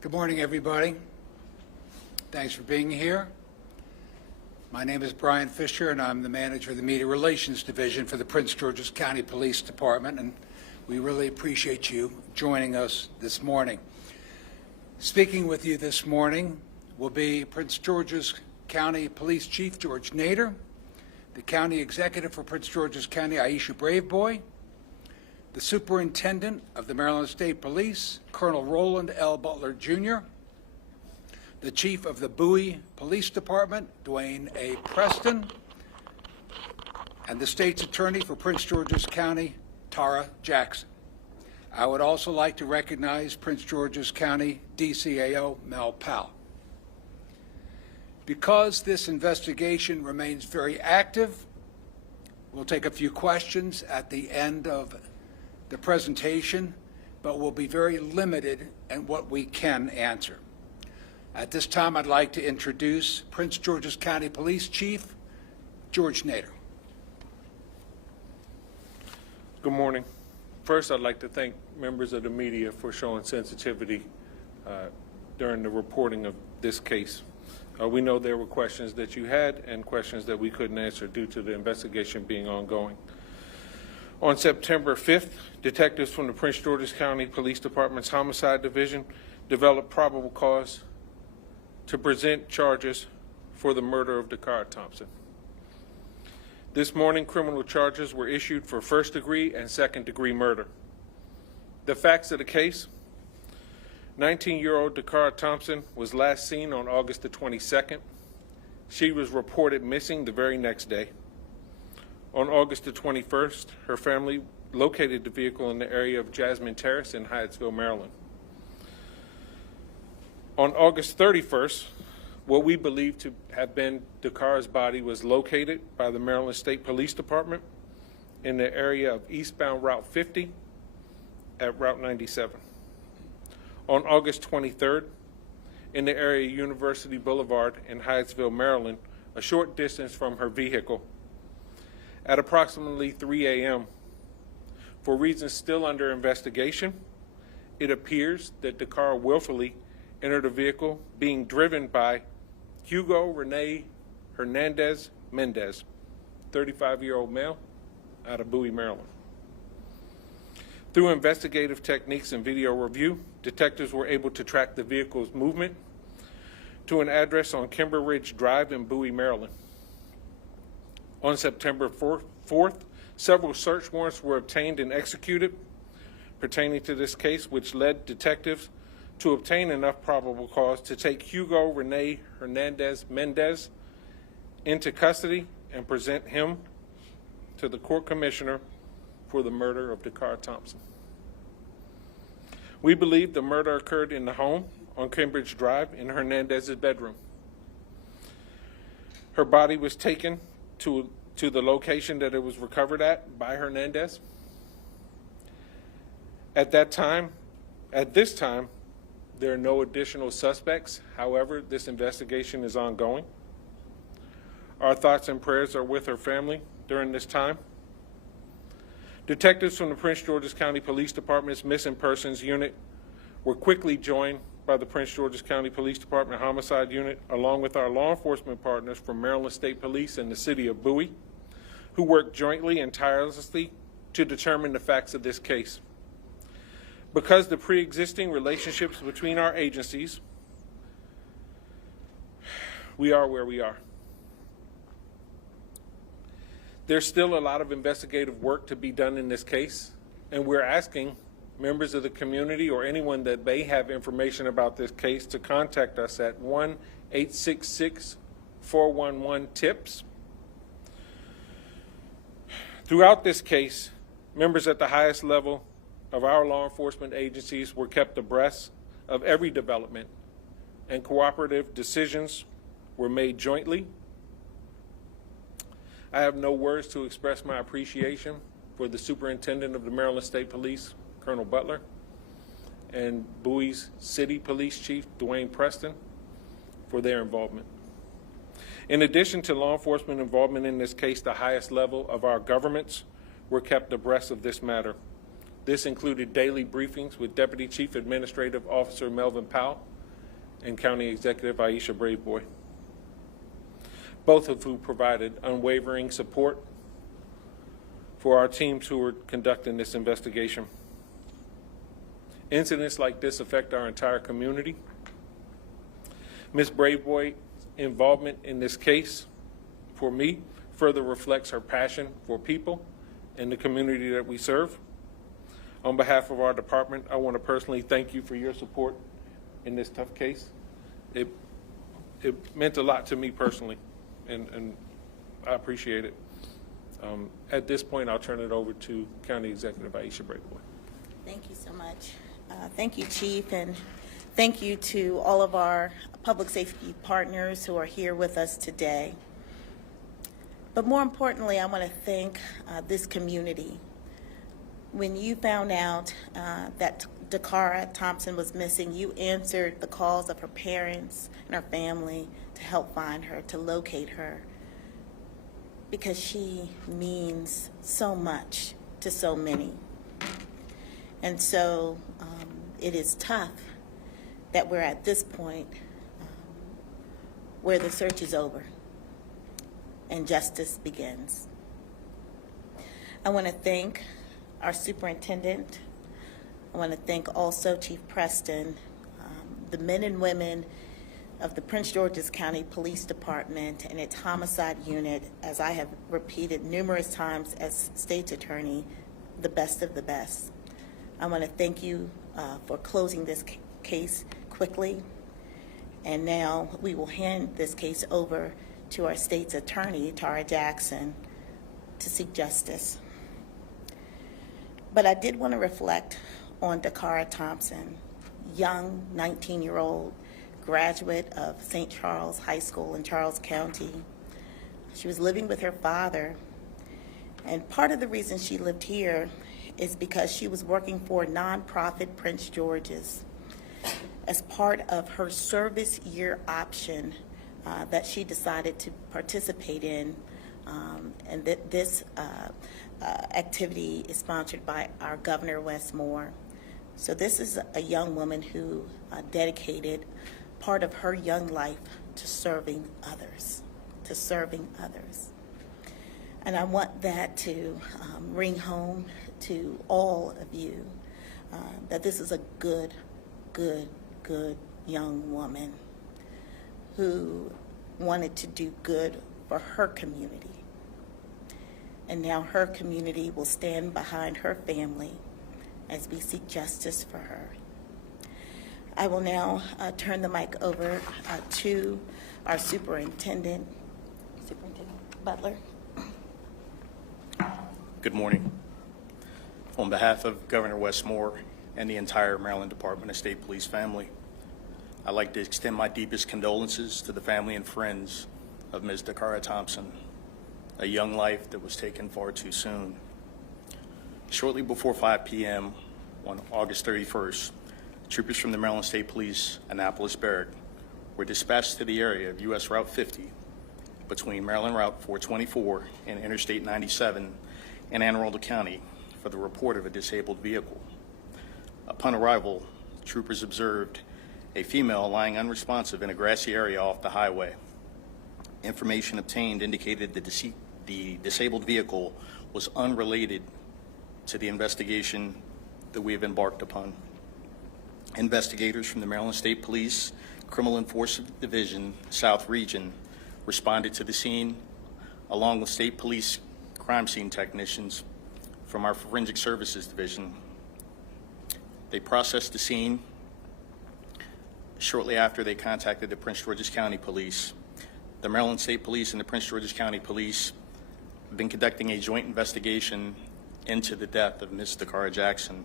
Good morning, everybody. Thanks for being here. My name is Brian Fisher, and I'm the manager of the Media Relations Division for the Prince George's County Police Department, and we really appreciate you joining us this morning. Speaking with you this morning will be Prince George's County Police Chief George Nader, the County Executive for Prince George's County, Aisha Braveboy, the Superintendent of the Maryland State Police, Colonel Roland L. Butler, Jr., the Chief of the Bowie Police Department, Dwayne A. Preston, and the State's Attorney for Prince George's County, Tara Jackson. I would also like to recognize Prince George's County DCAO, Mel Powell. Because this investigation remains very active, we'll take a few questions at the end of the presentation, but we'll be very limited in what we can answer. At this time, I'd like to introduce Prince George's County Police Chief George Nader. Good morning. First, I'd like to thank members of the media for showing sensitivity during the reporting of this case. We know there were questions that you had and questions that we couldn't answer due to the investigation being ongoing. On September 5th, detectives from the Prince George's County Police Department's Homicide Division developed probable cause to present charges for the murder of Dacara Thompson. This morning, criminal charges were issued for first-degree and second-degree murder. The facts of the case: 19-year-old Dacara Thompson was last seen on August the 22nd. She was reported missing the very next day. On August the 21st, her family located the vehicle in the area of Jasmine Terrace in Hyattsville, Maryland. On August 31st, what we believe to have been Dakara's body was located by the Maryland State Police Department in the area of eastbound Route 50 at Route 97. On August 23rd, in the area of University Boulevard in Hyattsville, Maryland, a short distance from her vehicle, at approximately 3 a.m., for reasons still under investigation, it appears that Dacara willfully entered a vehicle being driven by Hugo Hernandez-Mendez, 35-year-old male out of Bowie, Maryland. Through investigative techniques and video review, detectives were able to track the vehicle's movement to an address on Kimber Ridge Drive in Bowie, Maryland. On September 4th, several search warrants were obtained and executed pertaining to this case, which led detectives to obtain enough probable cause to take Hugo Hernandez-Mendez into custody and present him to the court commissioner for the murder of Dacara Thompson. We believe the murder occurred in the home on Cambridge Drive in Hernandez's bedroom. Her body was taken to the location that it was recovered at by Hernandez. At this time, there are no additional suspects. However, this investigation is ongoing. Our thoughts and prayers are with her family during this time. Detectives from the Prince George's County Police Department's Missing Persons Unit were quickly joined by the Prince George's County Police Department Homicide Unit, along with our law enforcement partners from Maryland State Police and the City of Bowie, who worked jointly and tirelessly to determine the facts of this case. Because the pre-existing relationships between our agencies, we are where we are. There's still a lot of investigative work to be done in this case, and we're asking members of the community or anyone that may have information about this case to contact us at 1-866-411-TIPS. Throughout this case, members at the highest level of our law enforcement agencies were kept abreast of every development, and cooperative decisions were made jointly. I have no words to express my appreciation for the Superintendent of the Maryland State Police, Colonel Butler, and Bowie's City Police Chief, Dwayne Preston, for their involvement. In addition to law enforcement involvement in this case, the highest level of our governments were kept abreast of this matter. This included daily briefings with Deputy Chief Administrative Officer Melvin Powell and County Executive Aisha Braveboy, both of whom provided unwavering support for our teams who were conducting this investigation. Incidents like this affect our entire community. Ms. Braveboy's involvement in this case, for me, further reflects her passion for people and the community that we serve. On behalf of our department, I want to personally thank you for your support in this tough case. It meant a lot to me personally, and I appreciate it. At this point, I'll turn it over to County Executive Aisha Braveboy. Thank you so much. Thank you, Chief, and thank you to all of our public safety partners who are here with us today. But more importantly, I want to thank this community. When you found out that Dacara Thompson was missing, you answered the calls of her parents and her family to help find her, to locate her, because she means so much to so many. And so it is tough that we're at this point where the search is over and justice begins. I want to thank our superintendent. I want to thank also Chief Preston, the men and women of the Prince George's County Police Department and its homicide unit, as I have repeated numerous times as state's attorney, the best of the best. I want to thank you for closing this case quickly. And now we will hand this case over to our state's attorney, Tara Jackson, to seek justice. But I did want to reflect on Dacara Thompson, young 19-year-old graduate of St. Charles High School in Charles County. She was living with her father, and part of the reason she lived here is because she was working for nonprofit Prince George's as part of her service year option that she decided to participate in, and that this activity is sponsored by our Governor Wes Moore. So this is a young woman who dedicated part of her young life to serving others, And I want that to ring home to all of you that this is a good young woman who wanted to do good for her community. And now her community will stand behind her family as we seek justice for her. I will now turn the mic over to our Superintendent Butler. Good morning. On behalf of Governor Wes Moore and the entire Maryland Department of State Police family, I'd like to extend my deepest condolences to the family and friends of Ms. Dacara Thompson, a young life that was taken far too soon. Shortly before 5 p.m. on August 31st, troopers from the Maryland State Police Annapolis Barrack were dispatched to the area of U.S. Route 50 between Maryland Route 424 and Interstate 97 in Anne Arundel County for the report of a disabled vehicle. Upon arrival, troopers observed a female lying unresponsive in a grassy area off the highway. Information obtained indicated that the disabled vehicle was unrelated to the investigation that we have embarked upon. Investigators from the Maryland State Police Criminal Enforcement Division South Region responded to the scene along with State Police crime scene technicians from our Forensic Services Division. They processed the scene. Shortly after, they contacted the Prince George's County Police. The Maryland State Police and the Prince George's County Police have been conducting a joint investigation into the death of Ms. Dacara Jackson.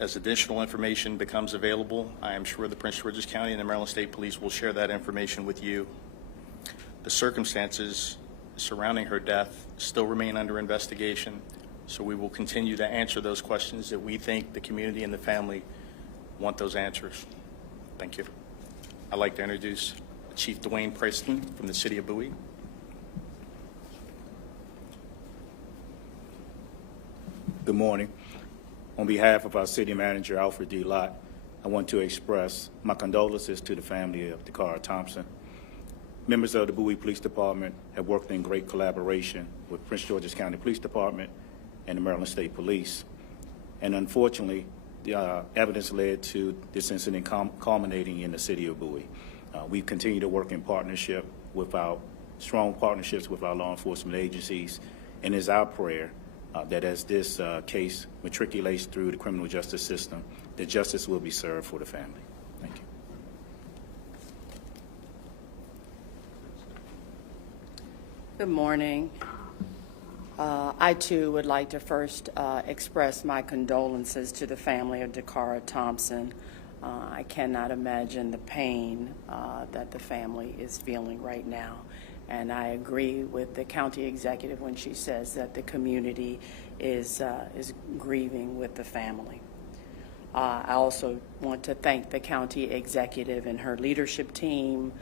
As additional information becomes available, I am sure the Prince George's County and the Maryland State Police will share that information with you. The circumstances surrounding her death still remain under investigation, so we will continue to answer those questions that we think the community and the family want those answers. Thank you. I'd like to introduce Chief Dwayne Preston from the City of Bowie. Good morning. On behalf of our city manager, Alfred D. Lott, I want to express my condolences to the family of Dacara Thompson. Members of the Bowie Police Department have worked in great collaboration with Prince George's County Police Department and the Maryland State Police. And unfortunately, the evidence led to this incident culminating in the city of Bowie. We continue to work in partnership with our strong partnerships with our law enforcement agencies, and it's our prayer that as this case matriculates through the criminal justice system, that justice will be served for the family. Thank you. Good morning. I too would like to first express my condolences to the family of Dacara Thompson. I cannot imagine the pain that the family is feeling right now. And I agree with the county executive when she says that the community is grieving with the family. I also want to thank the county executive and her leadership team,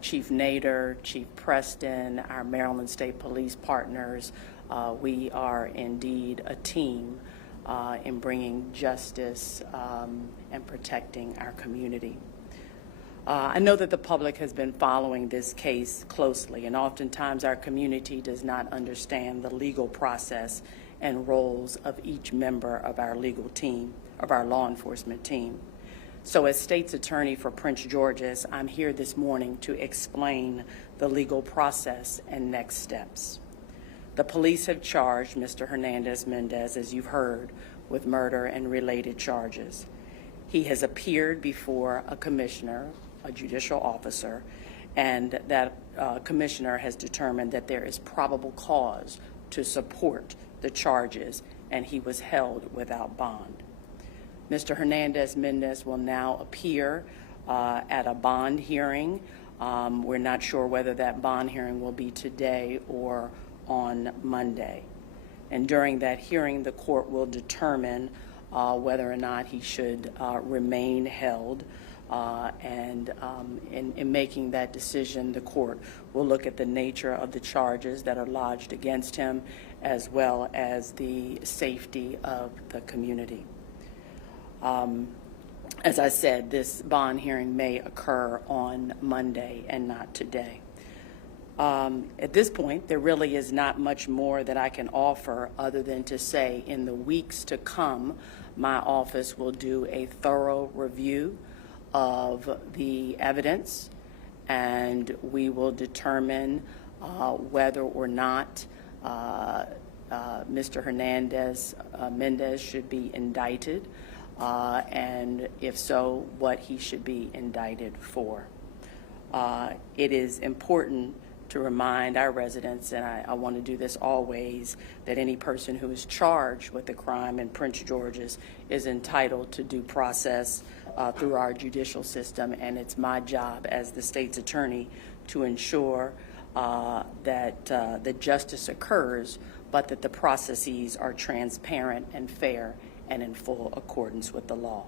Chief Nader, Chief Preston, our Maryland State Police partners. We are indeed a team in bringing justice and protecting our community. I know that the public has been following this case closely, and oftentimes our community does not understand the legal process and roles of each member of our legal team, of our law enforcement team. So as State's Attorney for Prince George's, I'm here this morning to explain the legal process and next steps. The police have charged Mr. Hernandez-Mendez, as you've heard, with murder and related charges. He has appeared before a commissioner, a judicial officer, and that commissioner has determined that there is probable cause to support the charges, and he was held without bond. Mr. Hernandez-Mendez will now appear at a bond hearing. We're not sure whether that bond hearing will be today or on Monday. And during that hearing, the court will determine whether or not he should remain held. And in making that decision, the court will look at the nature of the charges that are lodged against him, as well as the safety of the community. As I said, this bond hearing may occur on Monday and not today. At this point, there really is not much more that I can offer other than to say in the weeks to come, my office will do a thorough review of the evidence, and we will determine whether or not Mr. Hernandez-Mendez should be indicted, and if so, what he should be indicted for. It is important to remind our residents, and I want to do this always, that any person who is charged with a crime in Prince George's is entitled to due process through our judicial system, and it's my job as the state's attorney to ensure that the justice occurs, but that the processes are transparent and fair and in full accordance with the law.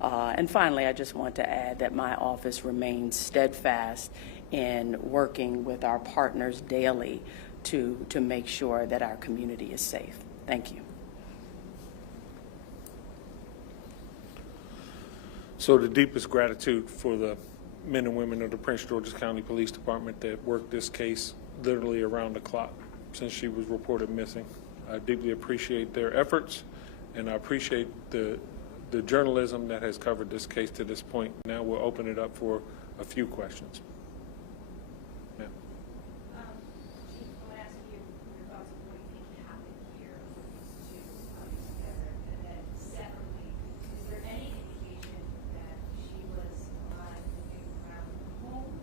And finally, I just want to add that my office remains steadfast in working with our partners daily to make sure that our community is safe. Thank you. So the deepest gratitude for the men and women of the Prince George's County Police Department that worked this case literally around the clock since she was reported missing. I deeply appreciate their efforts, and I appreciate the journalism that has covered this case to this point. Now we'll open it up for a few questions. Yeah. Chief, I want to ask you your thoughts on what you think happened here with these two coming together, and then separately, is there any indication that she was alive moving around the home,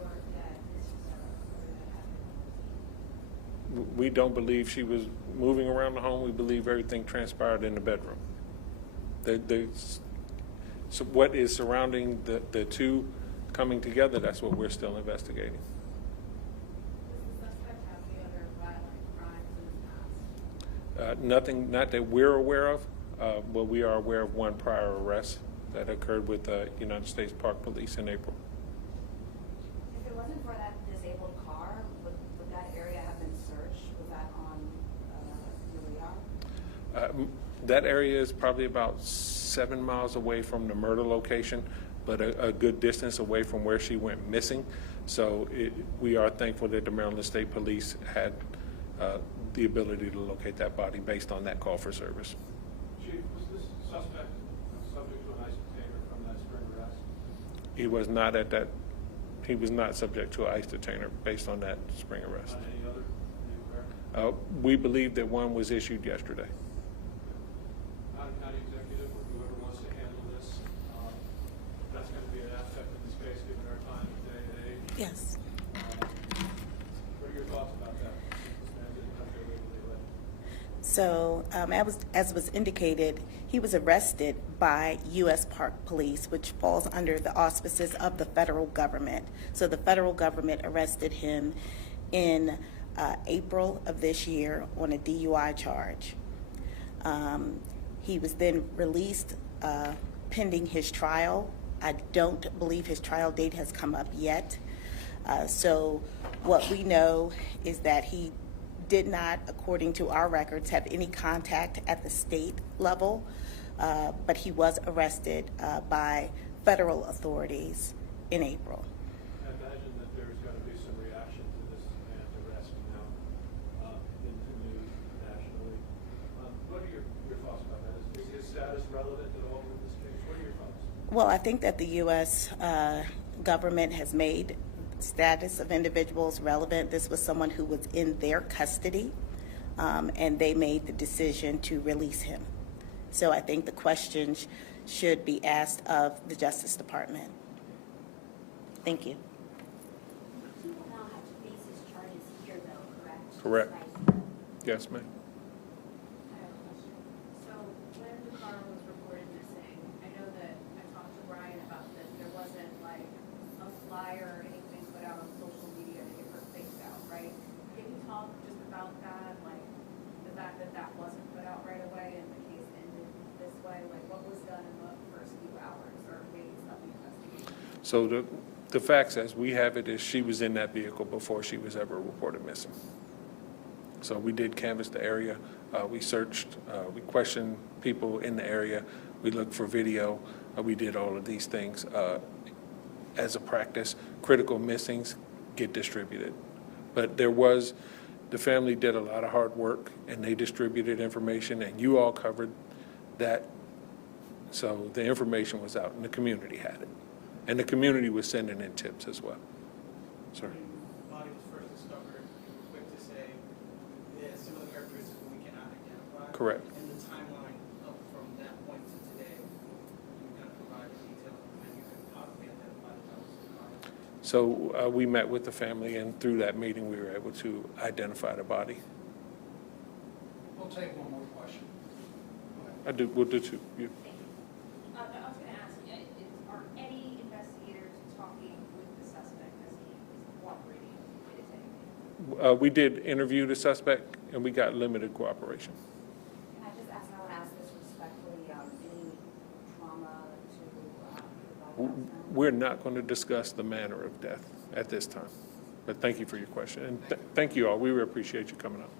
or that this was a murder that happened? We don't believe she was moving around the home. We believe everything transpired in the bedroom. So what is surrounding the two coming together, that's what we're still investigating. Does the suspect have any other violent crimes in the past? Nothing, not that we're aware of, but we are aware of one prior arrest that occurred with United States Park Police in April. If it wasn't for that disabled car, would that area have been searched? Was that on your radar? That area is probably about 7 miles away from the murder location, but a good distance away from where she went missing. So we are thankful that the Maryland State Police had the ability to locate that body based on that call for service. Chief, was this suspect subject to an ICE detainer from that spring arrest? He was not at that. He was not subject to an ICE detainer based on that spring arrest. On any other? Are you aware? We believe that one was issued yesterday. County executive or whoever wants to handle this, that's going to be an aspect of this case given our time of day and age. Yes. What are your thoughts about that? This man didn't have to legally live. So, as was indicated, he was arrested by U.S. Park Police, which falls under the auspices of the federal government. So the federal government arrested him in April of this year on a DUI charge. He was then released pending his trial. I don't believe his trial date has come up yet. So what we know is that he did not, according to our records, have any contact at the state level, but he was arrested by federal authorities in April. I imagine that there's going to be some reaction to this man's arrest now in the news nationally. What are your thoughts about that? Is his status relevant at all in this case? What are your thoughts? Well, I think that the U.S. Government has made status of individuals relevant. This was someone who was in their custody, and they made the decision to release him. So I think the questions should be asked of the Justice Department. Thank you. He will now have to face his charges here, though, correct? Correct. Right. Yes, ma'am. I have a question. So when Dacara was reported missing, I know that I talked to Brian about this. There wasn't like a flyer or anything put out on social media to get her faked out, right? Can you talk just about that, like the fact that that wasn't put out right away and the case ended this way? Like what was done in the first few hours or days of the investigation? So the facts as we have it is she was in that vehicle before she was ever reported missing. So we did canvass the area. We searched, we questioned people in the area. We looked for video. We did all of these things. As a practice, critical missings get distributed. But the family did a lot of hard work and they distributed information and you all covered that. So the information was out and the community had it. And the community was sending in tips as well. Sorry. The body was first discovered, you were quick to say there's similar characteristics that we cannot identify. Correct. And the timeline up from that point to today, you can provide the details of when you can possibly identify the body. So we met with the family and through that meeting we were able to identify the body. We'll take one more question. We'll do two. You. I was going to ask, are any investigators talking with the suspect as he is cooperating with his anything? We did interview the suspect and we got limited cooperation. Can I just ask, and I want to ask this respectfully, any trauma to the body? We're not going to discuss the manner of death at this time. But thank you for your question. And thank you all. We really appreciate you coming up.